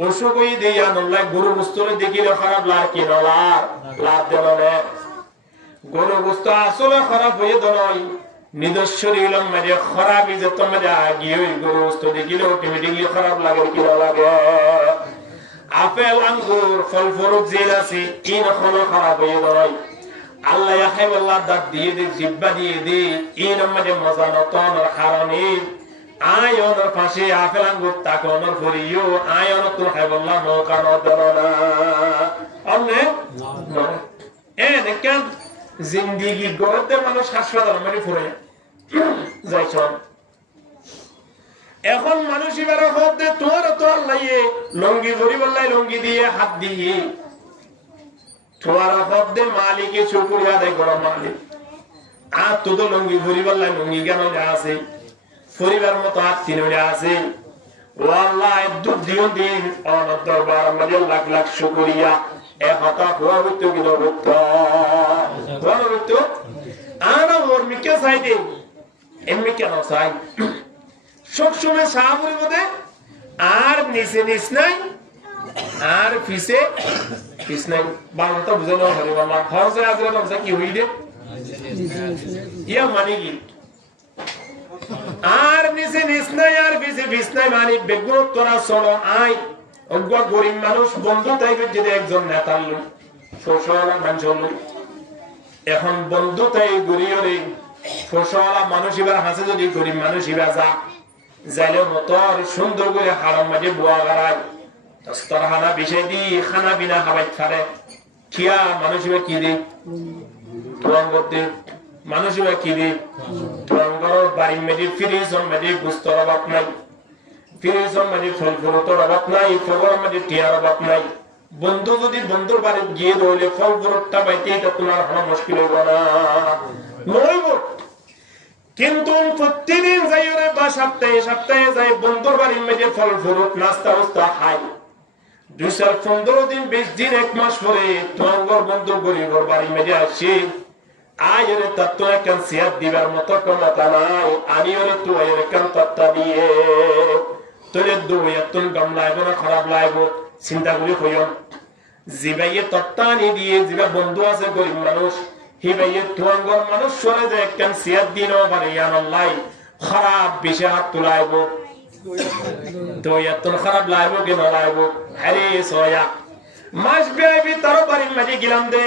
অসুখ হয়ে দে আল্লাহ গরু গোস্ত দেখিলে খারাপ লাগ কি লাভ দেন গরু গোস্ত আসলে খারাপ হয়ে দলই নিজস্ব ইলম মানে খারাপ ইজত মানে আগিয়ে গরু গোস্ত দেখিলে অটোমেটিকলি খারাপ লাগে কি লাগে আপেল আঙ্গুর ফল ফ্রুট জেল আছে ইন হলো খারাপ হয়ে দলই আল্লাহ ইয়াহাই আল্লাহ দাঁত দিয়ে দে জিহ্বা দিয়ে দে ইন মানে মজা নতন কারণে আয়নের পাশে আপেল আঙ্গুর তাকনের করিও আয়ন তো খাইবল্লাহ নৌকার দরনা অনে এ দেখেন জিন্দেগি গড়তে মানুষ হাসপাতাল মানে ফুরে যাইছ এখন মানুষ এবারে হতে তোর তো আল্লাহ লঙ্গি ধরি বললাই লঙ্গি দিয়ে হাত দিয়ে তোমার হতে মালিকে শুকরিয়া আদায় করা মালিক আর তো তো লঙ্গি ধরি বললাই লঙ্গি কেন আছে পরিবার মতো আত্মীয় আছে ও আল্লাহ দুদিও দিন অনন্ত দরবার মাঝে লাখ লাখ শুকরিয়া এ হতা হওয়া হইতো কি নবত্ত হওয়া হইতো আনা ওর মিকে চাই দে এমনি কেন চাই সবসময় সাহাবুর মধ্যে আর নিচে নিচ নাই আর পিছে পিছ নাই বাংলাটা বুঝানো হরে বাবা হরসে আজরা নবসা কি হই দে ইয়া মানে কি আর নিচে নিচ নাই আর পিছে পিছ নাই মানে বেগুন তোরা চলো আই অজ্ঞা গরিব মানুষ বন্ধু তাই যদি একজন নেতা লোক ফসলা মানুষ এখন বন্ধু তাই গরিয়রে ফসলা মানুষ এবার হাসে যদি গরিব মানুষ এবার যাইলে মতর সুন্দর করে হারাম মাঝে বোয়া গাড়ায় দস্তর হানা বিষয় দি খানা বিনা খাবাই খারে খিয়া মানুষ এবার কি দে তোয়াং করতে মানুষ এবার কি দে তোয়াং করো বাড়ি মেডি ফিরিজ মেডি গুস্তর অভাব নাই ফিরিজ মেডি ফল ফ্রুটর অভাব নাই ফলর মেডি টিয়ার অভাব নাই বন্ধু যদি বন্ধুর বাড়ি গিয়ে রইলে ফল ফ্রুটটা পাইতে এটা তোমার হওয়া মুশকিল হইব না নইব কিন্তু প্রতিদিন যাই ওরে বা সপ্তাহে সপ্তাহে যাই বন্ধুর বাড়ির মেঝে ফল ফ্রুট নাস্তা উস্তা খাই 215 দিন 20 দিন 1 মাস পরে তোমার বন্ধু গরিবর বাড়ির মেঝে আসি আয় ওরে তত্ত্ব একখান সিয়াদ দিবার মতো ক্ষমতা নাই আমি ওরে তো একখান তত্ত্ব দিয়ে তোরে দুই এতন গম লাগবে না খারাপ লাগবে চিন্তা করি হইও জিবাইয়ে তত্ত্ব আনি দিয়ে জিবা বন্ধু আছে গরিব মানুষ হিবাইয়ে তুয়াঙ্গর মানুষ সরে যে একখান সিয়াদ দিন পারে ইয়ানাল্লাহ খারাপ বেশি হাত তোলাইব তো এতন খারাপ লাগবো কি না লাগবো আরে সোয়া মাছ বেআইবি তার বাড়ির মাঝে গেলাম দে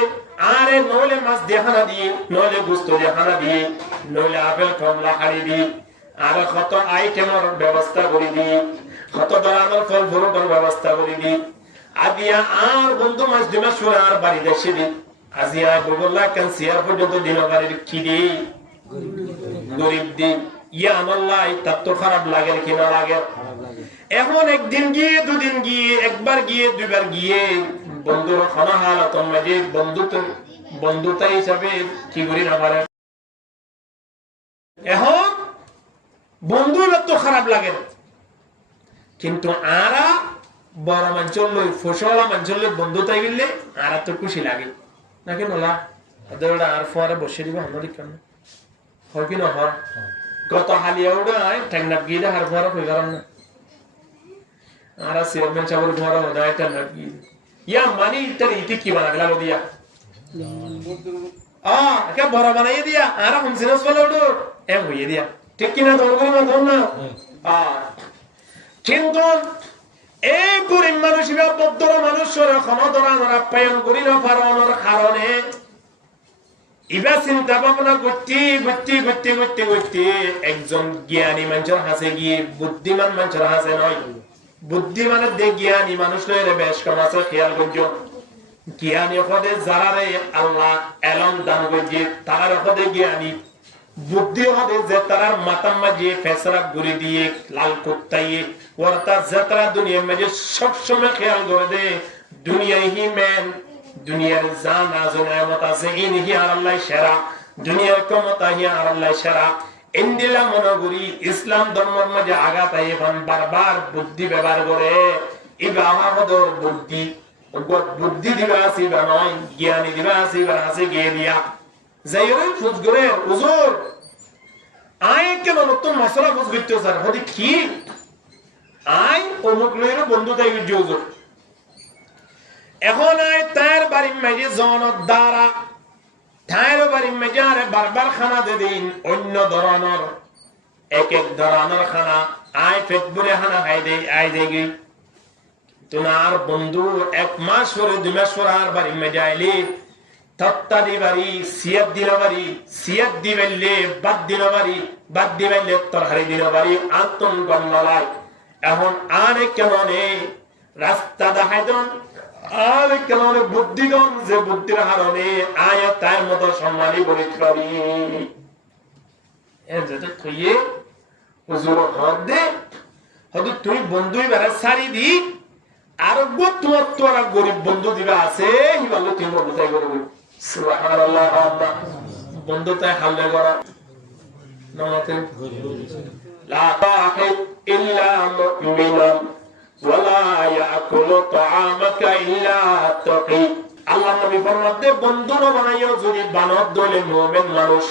আরে নইলে মাছ দেখানা দিয়ে নইলে গুস্ত দেখানা দিয়ে নইলে আপেল কমলা হাড়ি দিয়ে আর কত আইটেমের ব্যবস্থা করে দিয়ে কত ধরনের ফল ফ্রুটের ব্যবস্থা করে দিয়ে আদিয়া আর বন্ধু মাস দুই মাস পরে আর বাড়ি দেশে দিন আজিয়া বগল্লা কান সিয়ার পর্যন্ত দিন বাড়ির খিদি গরিব দিন ইয়া আমাল্লাহ তার তো খারাপ লাগে কি না লাগে এখন একদিন গিয়ে দুদিন গিয়ে একবার গিয়ে দুইবার গিয়ে বন্ধুর খানা হালত মাঝে বন্ধুতা হিসাবে কি করি না পারে এখন বন্ধু তো খারাপ লাগে কিন্তু আরা বড় মানুষের লই ফসলা মানুষের লই বন্ধুতাই গেলে আর তো খুশি লাগে নাকি নলা আর পরে বসে দিব আমরা কেন হয় কি না হয় কত হালিয়া উড়ে ঠেংনা গিয়ে হার পরে হয়ে গেল না আর চেয়ারম্যান সাহেবের ঘর হয় ঠেংনা গিয়ে ইয়া মানি ইটার ইতি কি বানা গেল দিয়া কে বড় বানাই দিয়া আর হুম সিনাস বলে উড়ো এ হইয়ে দিয়া ঠিক কিনা দরকার না ধর না কিন্তু এই গরিব মানুষ বদ্ধ মানুষের ক্ষমতার আপ্যায়ন করি না পারানোর কারণে ইবা চিন্তা ভাবনা করতে একজন জ্ঞানী মানুষের হাসে গিয়ে বুদ্ধিমান মানুষের হাসে নয় বুদ্ধিমানের দে জ্ঞানী মানুষ নয় বেশ কম আছে খেয়াল করছো জ্ঞানী হদে যারারে আল্লাহ এলম দান করছে তার হদে জ্ঞানী বুদ্ধি হদে যে তারার মাতার মাঝে ফেসরা ঘুরে দিয়ে লাল কুত্তাইয়ে ওরতা যাত্রা দুনিয়ার মাঝে সবসময় খেয়াল করে দে দুনিয়ায় হি মেন দুনিয়ার জান আজনামত আছে ইনহি আর আল্লাহ সেরা দুনিয়ার ক্ষমতা হি আর আল্লাহ সেরা ইন্দিলা মনগুরি ইসলাম ধর্মের মাঝে আঘাত আইফান বারবার বুদ্ধি ব্যবহার করে ইবা আমাদের বুদ্ধি দিবা আসি বা নয় জ্ঞানী দিবা আসি বা আছে গিয়ে দিয়া যাই ফুজ করে হুজুর আই কেন নতুন মশলা ফুজ করতে স্যার হদি কি আই অমুক লইর বন্ধু তাই হুজুর এখন আই তার বাড়ির মাঝে জনত দ্বারা তার বাড়ির মাঝে আরে বারবার খানা দে দিন অন্য ধরনের এক ধরনের খানা আই পেট ভরে খানা খাই দে আই দেখি তোমার বন্ধু এক মাস পরে দুই মাস পরে আর বাড়ির মাঝে আইলি তত্তা দিবারি সিয়াদ দিনবারি সিয়াদ দিবেলে বাদ দিনবারি বাদ দিবেলে তরহারি দিনবারি আতন গন্নলাই এখন আরে কেমনে রাস্তা দেখাইতন আর কেমন বুদ্ধিগণ যে বুদ্ধির হারণে আয় তার মতো সম্মানী বলিত পারি এর যেটা থইয়ে হুজুর হদ দে হয়তো তুই বন্ধুই বেড়া সারি দি আর তোমার তোরা গরিব বন্ধু দিবা আছে হিবাল তুই বন্ধুতাই করবি সুবহানাল্লাহ বন্ধুতাই হাল্লে করা নমতে লা তাহিদ ইল্লা মুমিনান ওয়ালা ইয়াকুলু তাআমাকা ইল্লা তাকি আল্লাহ নবী ফরমাতে বন্ধু বানাইও যদি বানর দলে মুমিন মানুষ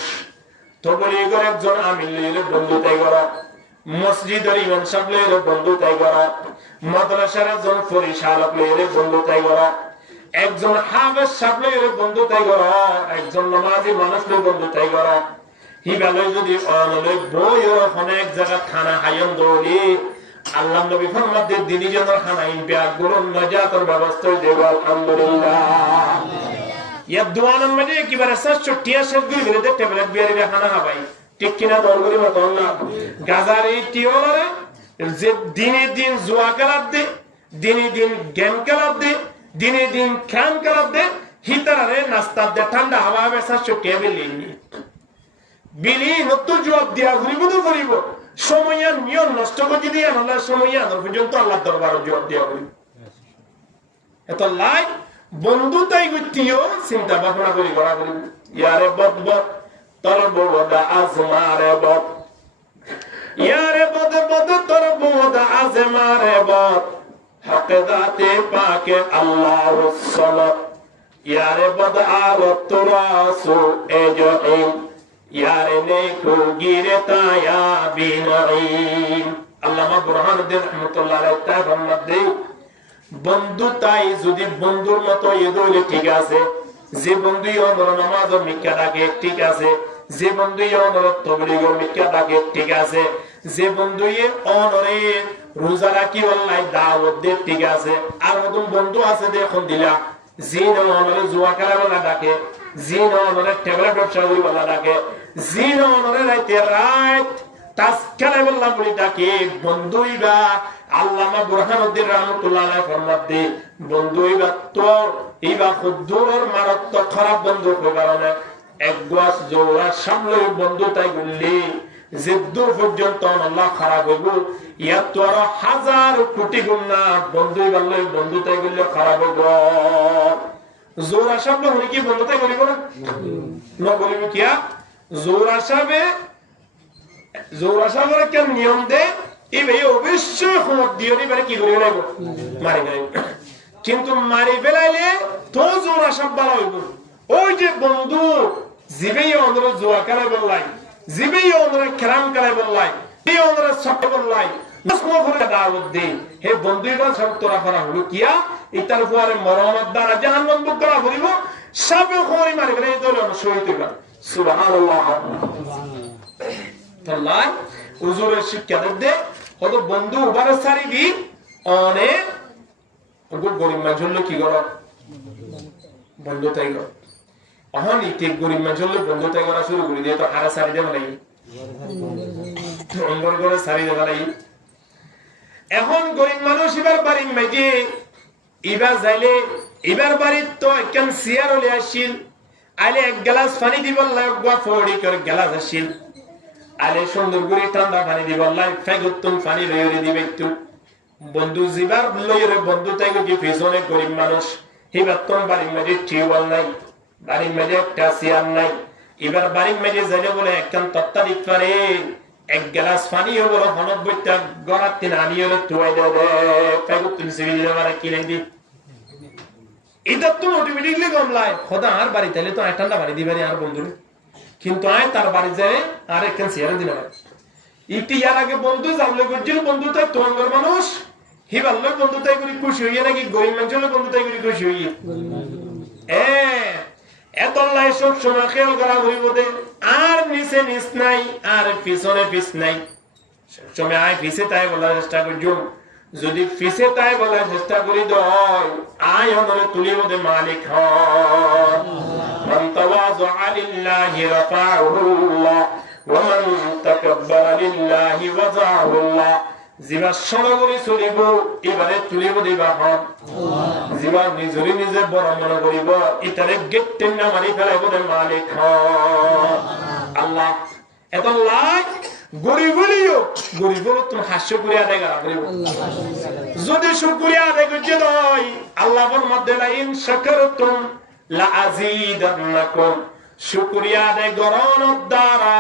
তো বলি করে একজন আমিলের বন্ধুতাই করা মসজিদের ইমাম সাহেবের বন্ধুতাই করা মাদ্রাসার একজন পরিচালকের বন্ধুতাই করা একজন হাফেজ সাহেবের বন্ধুতাই করা একজন নামাজি মানুষের বন্ধুতাই করা হিবালে যদি অনলে বই ওখানে এক জায়গা খানা হায়ন দৌড়ি আল্লাহ নবী ফরমাতে দিনী জনের খানা ইনবিয়া গুরুন নাজাতের ব্যবস্থা দেব আলহামদুলিল্লাহ ইয়া দোয়ানের মধ্যে একেবারে 660 গুলি মিলে টেবলেট বিয়ারি খানা হাবাই ঠিক কিনা দরগরি মত না গাজারি টিওরে যে দিনে দিন জুয়া খেলার দে দিনে দিন গেম খেলার দে দিনে দিন খান খেলার দে হিতারে নাস্তা দে ঠান্ডা হাওয়া হবে 660 মিলি বিলি নতুন জবাব দিয়া ঘুরিব তো ঘুরিব সময় নিয়ম নষ্ট করে দিয়ে আল্লাহ সময় আনার পর্যন্ত আল্লাহ দরবারে জবাব দিয়া ঘুরিব এত লাই বন্ধুতাই গতিও চিন্তা ভাবনা করি করা করি ইয়ারে বদ তোর বড় আজমারে বদ ইয়ারে বদ তোর বড় আজমারে বদ হকে দাতে পাকে আল্লাহর সালাত ইয়ারে বদ আর তুরাসু এজইন ইয়ারে নেকু গিরে তায়া বিনাইম আল্লামা বুরহানুদ্দিন রাহমাতুল্লাহ আলাইহি তার মধ্যে বন্ধুতাই যদি বন্ধুর মতো এদলে ঠিক আছে যে বন্ধু অনর নামাজ মিক্কা ডাকে ঠিক আছে যে বন্ধু অনর তবলিগ মিক্কা ডাকে ঠিক আছে যে বন্ধু অনরে রোজা রাখি আল্লাহ দাওয়াত দে ঠিক আছে আর নতুন বন্ধু আছে দেখুন দিলা জিন অনরে জুয়া খেলা ডাকে জিন অনরে ট্যাবলেট ব্যবসা করি বলা ডাকে জিন অনরে রাতে রাত তাসকালে বল্লা বলিটাকে বন্ধুইবা আল্লামা বুরহানুদ্দিন রাহমাতুল্লাহ আলাইহি ফরমাতে বন্ধুইবা তো ইবা খুদুরর মারাত্মক খারাপ বন্ধু হয়ে গেল না এক গ্লাস জোড়া সামনে বন্ধু তাই বললি যে দূর পর্যন্ত আল্লাহ খারাপ হইব ইয়ার তো আরো হাজার কোটি গুণ না বন্ধুই বললে বন্ধু তাই বললে খারাপ হইব জোড়া সামনে হলে কি বন্ধু তাই বলিব না বলিব কিয়া জোড়া সাহেবের কেন নিয়ম দে এই অবশ্যই ক্ষমত দিয়ে দিবে কি করিব লাগবে মারি ফেলাইব কিন্তু মারি ফেলাইলে তো জোড়া সাহেব ভালো হইব ওই যে বন্ধু জিবেই অন্ধরে জোয়া কালে বললাই জিবেই অন্ধরে খেরাম কালে বললাই এই অন্ধরে সত্য বললাই দাওয়াত দে হে বন্ধুরা সব তোরা করা হলো কিয়া ইতার পরে মরমত দ্বারা জাহান্নাম বুক করা হইব সবে খরি মারি ফেলাই তো শহীদ হইবা সুবহানাল্লাহ আল্লাহ হুজুরের শিক্ষা দে কত বন্ধু উবারে সারি দি অনেক গরিব মানুষ কি করো বন্ধু তাই করো অহন ইতে গরিব মানুষ বন্ধু তাই করা শুরু করে দিয়ে তো হারা সারি দেব নাই অঙ্গর করে সারি দেব নাই এখন গরিব মানুষ এবার বাড়ি মেজে এবার যাইলে এবার বাড়ির তো একখান চেয়ার হলে আসিল আইলে এক গ্লাস পানি দিব লাগবা ফড়ি করে গ্লাস আসিল আইলে সুন্দর করে ঠান্ডা পানি দিব লাগ ফেগুতুন পানি লইরে দিবে একটু বন্ধু জিবার লইরে বন্ধু তাই কি পিছনে গরিব মানুষ এবার তো বাড়ির মেজে টিউবওয়েল নাই বাড়ির মেজে একটা চেয়ার নাই এবার বাড়ির মেজে যাইলে বলে একখান তত্তা দিতে পারে এক গ্লাস পানি হলো 90টা গড়ার তিন আনি হলো তুই দেবে ফেগুতুন সিবি দিলে কি নাই দি এটা তো অটোমেটিকলি কমলায় খোদা আর বাড়ি তাইলে তো ঠান্ডা পানি দিবে আর বন্ধুরে কিন্তু আয় তার বাড়ি যায় আর একখান চেয়ারে দিলে ইটি ইয়ার আগে বন্ধু জানলে করছিল বন্ধু তাই তোমার মানুষ হিবাল্লো বন্ধু তাই করি খুশি হইয়ে নাকি গরিব মানুষ হলে বন্ধু তাই করি খুশি হইয়ে এত লাই সব সময় খেয়াল করা হইব দে আর নিচে নিচ নাই আর পিছনে পিছ নাই সময় আয় পিছে তাই বলার চেষ্টা করছো যদি পিছে তাই বলার চেষ্টা করি দয় আয় অন্তরে তুলি মধ্যে মালিক হন মান তাওয়াযআ লিল্লাহি রাফা'হু আল্লাহ ওয়া মান তাকাব্বারা লিল্লাহি ওয়াযা'হু আল্লাহ জিবা সরগরি চলিব এবারে তুলিব দিবা হন জিবা নিজরি নিজে বড় মনে করিব ইতারে গেটে না মারি ফেলাইব দে মালিক হন আল্লাহ এত লাখ গরিবলিও গরিবল তুমি হাস্য করে আদায় করা করিব যদি শুকরিয়া আদায় করতে নয় আল্লাহর মধ্যে লা ইন শাকারতুম লা আযীদান্নাকুম শুকরিয়া আদায় করার দ্বারা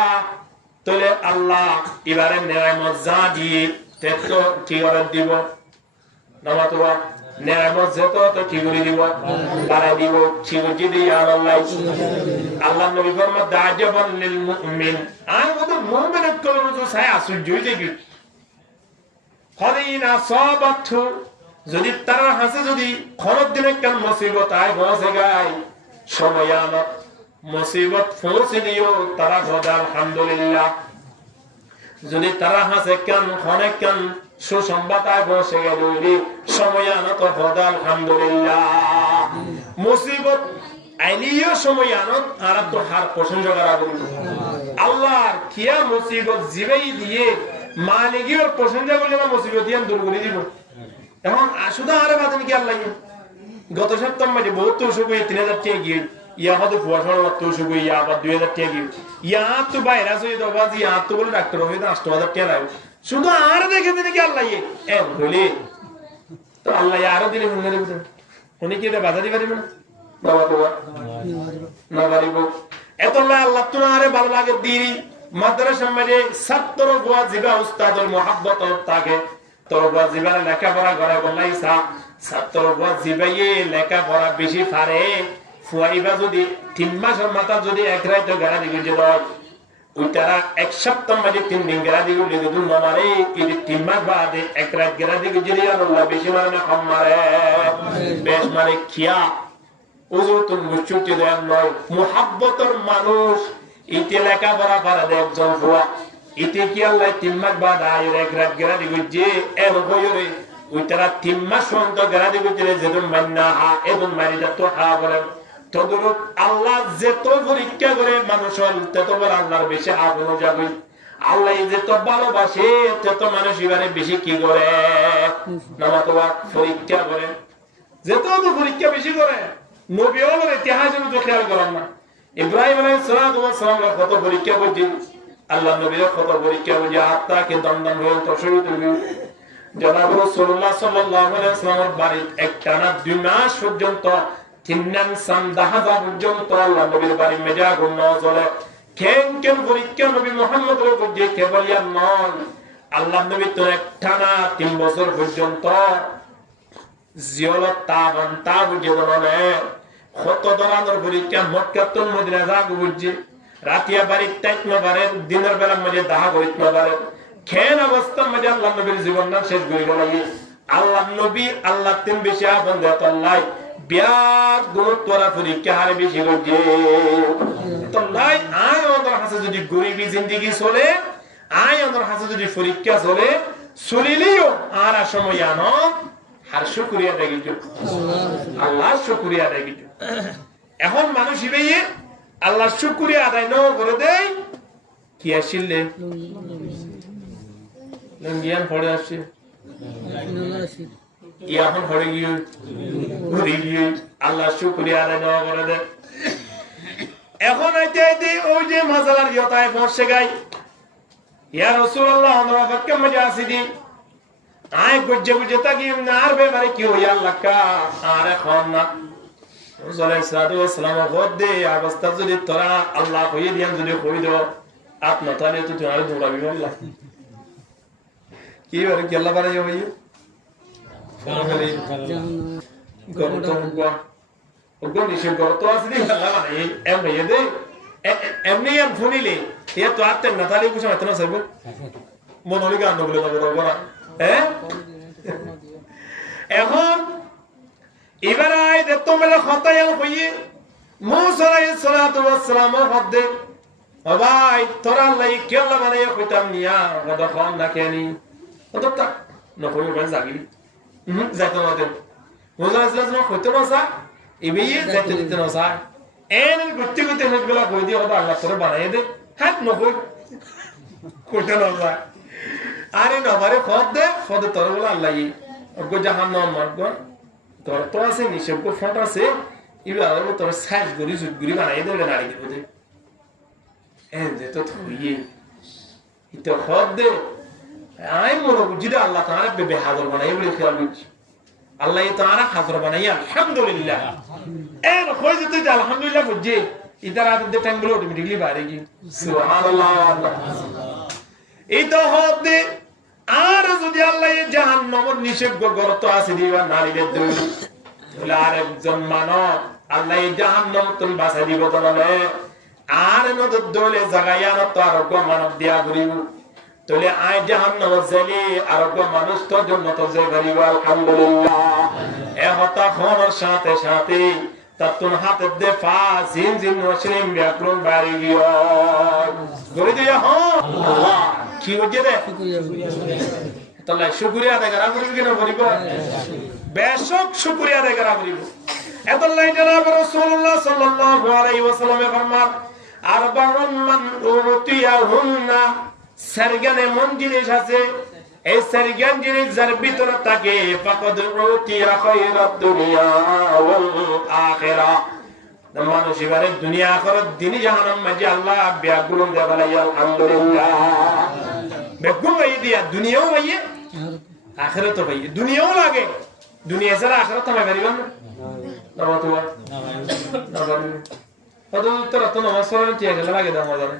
তলে আল্লাহ এবারে নেয়ামত যা দিয়ে তেতো কি করে দিব নামাতবা নেয়ামত যত তো কি করে দিব বাড়াই দিব কি করে দি আল্লাহ আল্লাহ নবী ফরমাত দাজাবান লিল মুমিন আর কত মুমিনের কলম তো সায় আশ্চর্য হয়ে যায় খরিনা সাবাতু যদি তার হাসে যদি খরচ দিনে কেন মুসিবত আয় বসে গায় সময়ত মুসিবত পৌঁছে দিও তারা খোদা আলহামদুলিল্লাহ যদি তারা হাসে কেন খনে কেন সুসংবাদ আয় বসে গেল সময়ত খোদা আলহামদুলিল্লাহ মুসিবত আইলিও সময়ত আর তো হার প্রশংসা করা বলি আল্লাহর কিয়া মুসিবত জিবেই দিয়ে মালিকের প্রশংসা করলে না মুসিবত ইয়ান দূর করে দিব এখন আসুদা আরে বাদ নাকি আল্লাহ গত সপ্তাহ মাঝে বহুত তো সুখ 3000 টাকা গিয়ে ইয়া হয়তো ফুয়াশার তো সুখ ইয়া আবার 2000 টাকা গিয়ে ইয়া তো বাইরে আছে তো বাজি ইয়া তো বলে ডাক্তার হয়ে 8000 টাকা লাগে শুধু আর দেখে দিনে কি আল্লাহ এ বলে তো আল্লাহ আরো দিনে মনে করে উনি কি এটা বাধা দিতে পারবে না বাবা বাবা না পারিব এত আল্লাহ তোমারে ভালো লাগে দিই মাদ্রাসা মাঝে ছাত্র গোয়া জিবা উস্তাদের মুহাব্বত থাকে তোর গোয়া জিবার লেখাপড়া করে বলাইছা ছাত্র গোয়া জিবাইয়ে লেখাপড়া বেশি পারে ফুয়াইবা যদি 3 মাসের মাথা যদি এক রাত গাড়া দিকে যে ওই তারা এক সপ্তাহ মাঝে 3 দিন গাড়া দিকে লেগে দু মারে এই 3 মাস বাদে এক রাত গাড়া দিকে যদি আল্লাহ বেশি মারে না কম মারে বেশ মারে খিয়া ওজো তো মুচুটি দেন নয় মুহাব্বতের মানুষ ইতে লেখাপড়া পারে দে একজন ফুয়া ইতে কি আল্লাহ 3 মাস বাদ আয়ের এক রাত গাড়া দিকে যে এর হইরে ওই তারা 3 মাস পর্যন্ত গাড়া দিকে যে যেদন মান্না হা এবং মারিদা তো হা বলে তদরূপ আল্লাহ যেত পরীক্ষা করে মানুষ তত বড় আল্লাহর বেশি আপন যাবে আল্লাহ যে তো ভালোবাসে তত মানুষ এবারে বেশি কি করে নামাজ পরীক্ষা করে, যেত তো পরীক্ষা বেশি করে। নবী হলো ইতিহাস তো খেয়াল করেন না, ইব্রাহিম আলাইহিস সালাম কত পরীক্ষা করছে, আল্লাহ নবীর কত পরীক্ষা করছে, আত্মাকে দমদম হয়ে তো শহীদ হইল। জনাব রাসূলুল্লাহ সাল্লাল্লাহু আলাইহি ওয়াসাল্লামের বাড়িতে একটানা 2 মাস পর্যন্ত তিন্নান সান্দাহাজা পর্যন্ত আল্লাহ নবীর বাড়ি মেজা গুণ চলে। কেন পরীক্ষা নবী মুহাম্মদের উপর যে কেবল ইয়া নন, আল্লাহ নবী তো একটানা 3 বছর পর্যন্ত জিয়ারত তা বুঝে বলে কত ধরনের পরীক্ষা মক্কাতুল মদিনা যাগো বুঝে রাতিয়া বাড়ির টাইট নবারে দিনের বেলা মধ্যে দাহা করিত নবারে খেন অবস্থা মধ্যে আল্লাহ নবীর জীবন নাম শেষ করে গেল। আল্লাহ নবী আল্লাহ তিন বেশি আপন দেতল্লাই বিয়ার গুরুত্বরা পরীক্ষা হারে বেশি করছে তল্লাই। আয় ওদের হাতে যদি গরিবী জিন্দেগি চলে, আয় ওদের হাতে যদি পরীক্ষা চলে, চলিলেও আর সময় আনো আর শুকরিয়া দেয় কিছু, আল্লাহ শুকরিয়া দেয় কিছু। এখন মানুষ ইবেয়ে আল্লাহ শুকরিয়া আদায় ন করে দেয় কি আসলে লঙ্গিয়ান পড়ে আসছে এখন পড়ে গিয়ে ঘুরে গিয়ে আল্লাহ শুকরিয়া আদায় ন করে দেয়। এখন ওই যে মাজালার ইয়তায় পৌঁছে গাই ইয়া রাসূলুল্লাহ আমরা বাক্যে মজা আসিদি আয় গুজে গুজে তাকি আর বেবারে কি হইয়া আল্লাহ কা আর এখন না রাসূলুল্লাহ দে অবস্থা যদি তোরা আল্লাহ কইয়ে দিয়ান যদি কই দাও আপনা তাহলে তো তুই আর দৌড়াবি আল্লাহ কি বারে কি আল্লাহ বারে হইয়ে ফলে গরত গো ওগো নিশে গরত আসলি আল্লাহ মানে এমনি দে এমনি এম ফুনিলে এ তো আতে না তাহলে কিছু মাত্র না সাইব মনলি গান বলে দাও বড় এখন এবার আয় যে তোমরা খতায়াল হইয়ে মুসা আলাইহিস সালাতু ওয়াস সালাম হদ্দে ও ভাই তোরা আল্লাহ কেল্লা বানাইয়া কইতাম নিয়া গদা খান না কেনি অতটা নকই বান যাবি যাইতো না দেন মুসা আলাইহিস সালাম কইতো না সা ইবিয়ে যাইতে দিতে না সা এন গুত্তি গুত্তি হজগুলা কই দি ওটা আল্লাহ তোরে বানাই দে হাত নকই কইতো না সা আরে নবারে খদ দে খদ তোর বলে আল্লাহ ওগো জাহান্নাম মারগ তোর তো আছে নিশব্দ ফট আছে এবার তোর সাইজ গরি সুগরি বানাই দেবে নাড়ি দিব দে এন যে তো থইয়ে ইতো খদ দে আই মনো বুঝিদা আল্লাহ তাআলা বেবে হাজার বানাই বলে খেয়াল বুঝি আল্লাহ তাআলা হাজার বানাই আলহামদুলিল্লাহ এন কই যে তুই আলহামদুলিল্লাহ বুঝি ইদার আদে টাঙ্গুলো অটোমেটিক্যালি বাইরে গি সুবহানাল্লাহ এই তো হদ দে আর যদি আল্লাহ জাহান্নামের নিষিদ্ধ গর্ত আছে দিবা নারীদের দুই বলে আরেকজন মানব আল্লাহ জাহান্নাম তুমি বাঁচাই দিব বলে আর নদর দলে জাগাইয়া না তো আরোগ্য মানব দিয়া ঘুরিব তাহলে আয় জাহান্নাম জেলে আরোগ্য মানুষ তো জন্য তো যে ঘুরিব আলহামদুলিল্লাহ এ হতা খোনের সাথে সাথে তাতুন হাতে দে ফা জিন জিন মুসলিম ব্যাকরণ বাড়ি গিয়ে গড়ি দিয়া হ্যাঁ আল্লাহ কি হচ্ছে রে তাহলে শুকরিয়া আদায় করা করিব কিনা করিব বেশক শুকরিয়া আদায় করা করিব এতলাই জনাব রাসূলুল্লাহ সাল্লাল্লাহু আলাইহি ওয়াসাল্লামে ফরমান আরবাউন মান উতিয়াহুন্না সারগানে মন জিনিস আছে এই সারগান জিনিস যার ভিতরে থাকে ফাকাদ উতিয়া খায়রাত দুনিয়া ওয়াল আখিরা মানুষ এবারে দুনিয়া আখিরাত দিনই জাহান্নাম মাঝে আল্লাহ বিয়াগুলো দেবালাই আলহামদুলিল্লাহ বেগুন ভাই দিয়া দুনিয়াও ভাইয়ে আখিরাতও ভাইয়ে দুনিয়াও লাগে দুনিয়া ছাড়া আখিরাত আমি পারিব না না তো না পারি কত তোরা তো নামাজ পড়ার ঠিক আছে লাগে দাও মজারে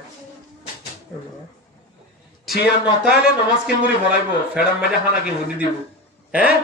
ঠিক না তাহলে নামাজ কি মুড়ি পড়াইবো ফেড়াম মাঝে খানা কি মুড়ি দিব হ্যাঁ